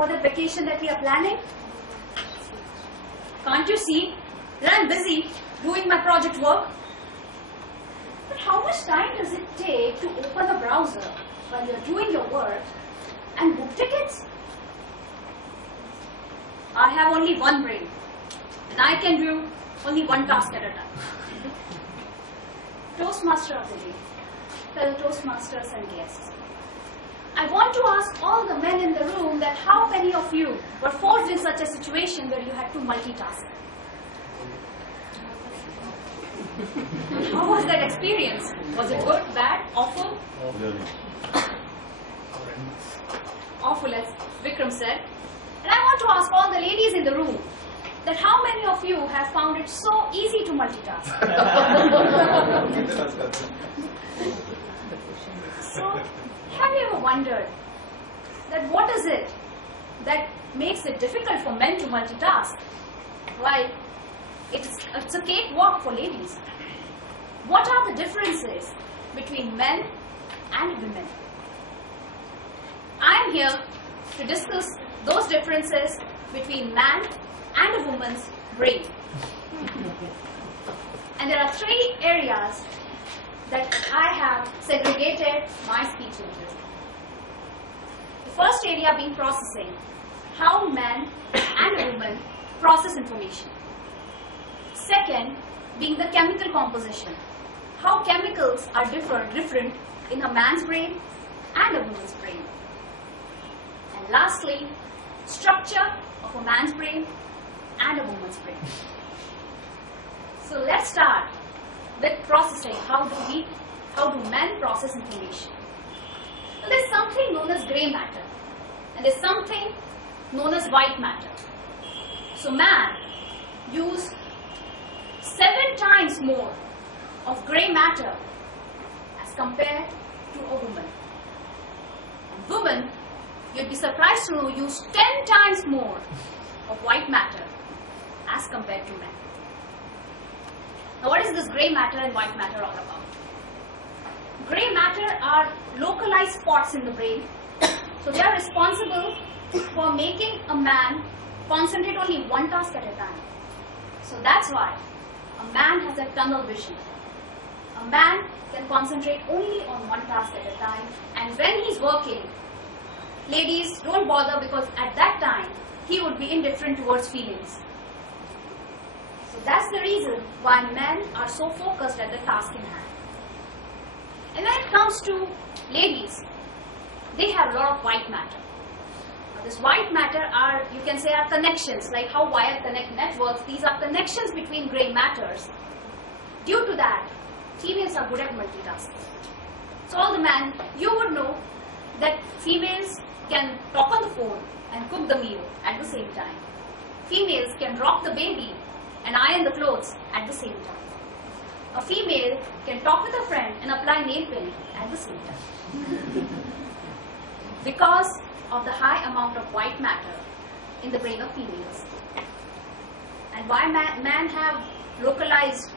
for the vacation that we are planning? Can't you see that I'm busy doing my project work? But how much time does it take to open a browser while you're doing your work and book tickets? I have only one brain, and I can do only one task at a time. Toastmaster of the day, fellow Toastmasters and guests. I want to ask all the men in the room that how many of you were forced in such a situation where you had to multitask? How was that experience? Was it good, bad, awful? Awful, as Vikram said. And I want to ask all the ladies in the room that how many of you have found it so easy to multitask? So, have you ever wondered that what is it that makes it difficult for men to multitask? While it's a cakewalk for ladies. What are the differences between men and women? I am here to discuss those differences between man and a woman's brain. And there are three areas that I have segregated my speech into. The first area being processing, how man and a woman process information. Second, being the chemical composition, how chemicals are different in a man's brain and a woman's brain. And lastly, structure of a man's brain and a woman's brain. So let's start with processing. How do men process information? Well, there's something known as gray matter, and there's something known as white matter. So man use 7 times more of gray matter as compared to a woman. And women, you'd be surprised to know, use 10 times more of white matter as compared to men. Now, what is this gray matter and white matter all about? Gray matter are localized spots in the brain. So they are responsible for making a man concentrate only one task at a time. So that's why a man has a tunnel vision. A man can concentrate only on one task at a time. And when he's working, ladies, don't bother, because at that time, he would be indifferent towards feelings. So that's the reason why men are so focused at the task in hand. And when it comes to ladies, they have a lot of white matter. Now, this white matter are, you can say, are connections, like how wire connect networks. These are connections between gray matters. Due to that, females are good at multitasking. So all the men, you would know that females can talk on the phone and cook the meal at the same time. Females can rock the baby and iron the clothes at the same time. A female can talk with a friend and apply nail paint at the same time. Because of the high amount of white matter in the brain of females. And why men have localized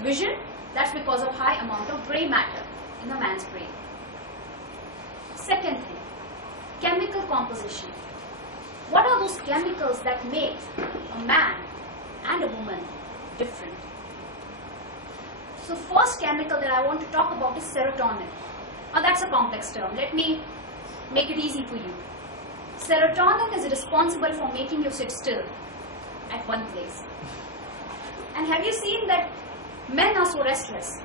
vision? That's because of high amount of gray matter in a man's brain. Second thing, chemical composition. What are those chemicals that make a man and a woman different? So first chemical that I want to talk about is serotonin. Now that's a complex term. Let me make it easy for you. Serotonin is responsible for making you sit still at one place. And have you seen that men are so restless?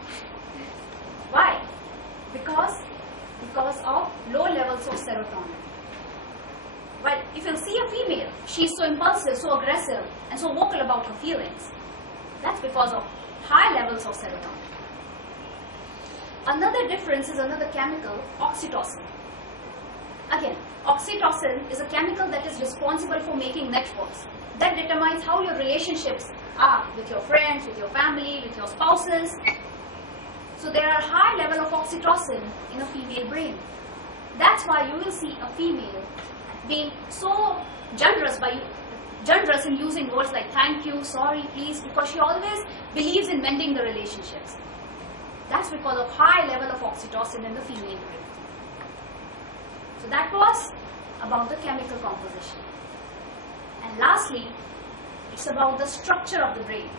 Why? Because of low levels of serotonin. Well, if you see a female, she's so impulsive, so aggressive, and so vocal about her feelings. That's because of high levels of serotonin. Another difference is another chemical, oxytocin. Again, oxytocin is a chemical that is responsible for making networks. That determines how your relationships are with your friends, with your family, with your spouses. So there are high level of oxytocin in a female brain. That's why you will see a female being so generous in using words like thank you, sorry, please, because she always believes in mending the relationships. That's because of high level of oxytocin in the female brain. So that was about the chemical composition. And lastly, it's about the structure of the brain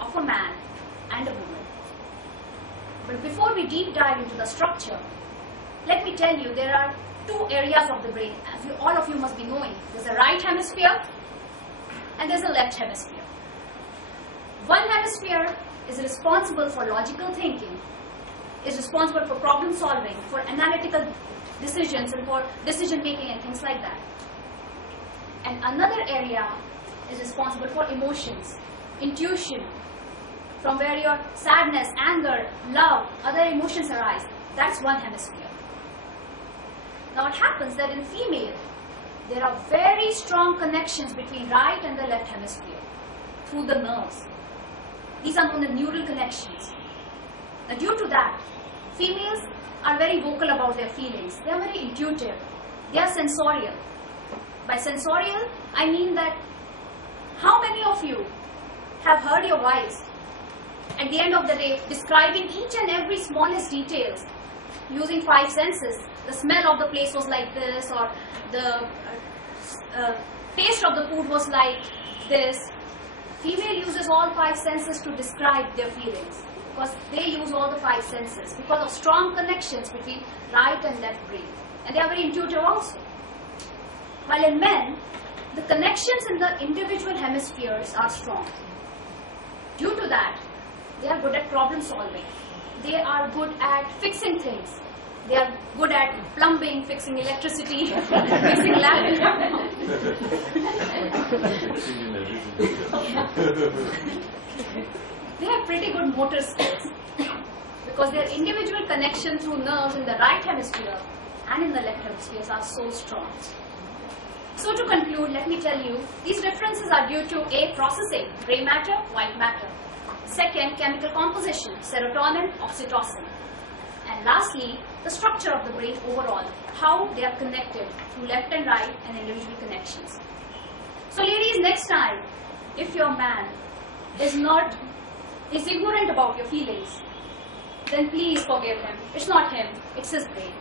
of a man and a woman. But before we deep dive into the structure, let me tell you there are two areas of the brain, as all of you must be knowing. There's a right hemisphere and there's a left hemisphere. One hemisphere is responsible for logical thinking, is responsible for problem solving, for analytical decisions and for decision making and things like that. And another area is responsible for emotions, intuition, from where your sadness, anger, love, other emotions arise. That's one hemisphere. Now it happens that in female, there are very strong connections between right and the left hemisphere through the nerves. These are known as neural connections. Now due to that, females are very vocal about their feelings. They are very intuitive. They are sensorial. By sensorial, I mean that how many of you have heard your wives at the end of the day describing each and every smallest details using 5 senses? The smell of the place was like this, or the taste of the food was like this. Female uses all 5 senses to describe their feelings because they use all the 5 senses because of strong connections between right and left brain. And they are very intuitive also. While in men, the connections in the individual hemispheres are strong. Due to that, they are good at problem solving. They are good at fixing things. They are good at plumbing, fixing electricity, fixing laptop. They have pretty good motor skills because their individual connection through nerves in the right hemisphere and in the left hemispheres are so strong. So to conclude, let me tell you, these differences are due to A, processing, gray matter, white matter. Second, chemical composition, serotonin, oxytocin. And lastly, the structure of the brain overall, how they are connected through left and right and individual connections. So ladies, next time, if your man is ignorant about your feelings, then please forgive him. It's not him, it's his brain.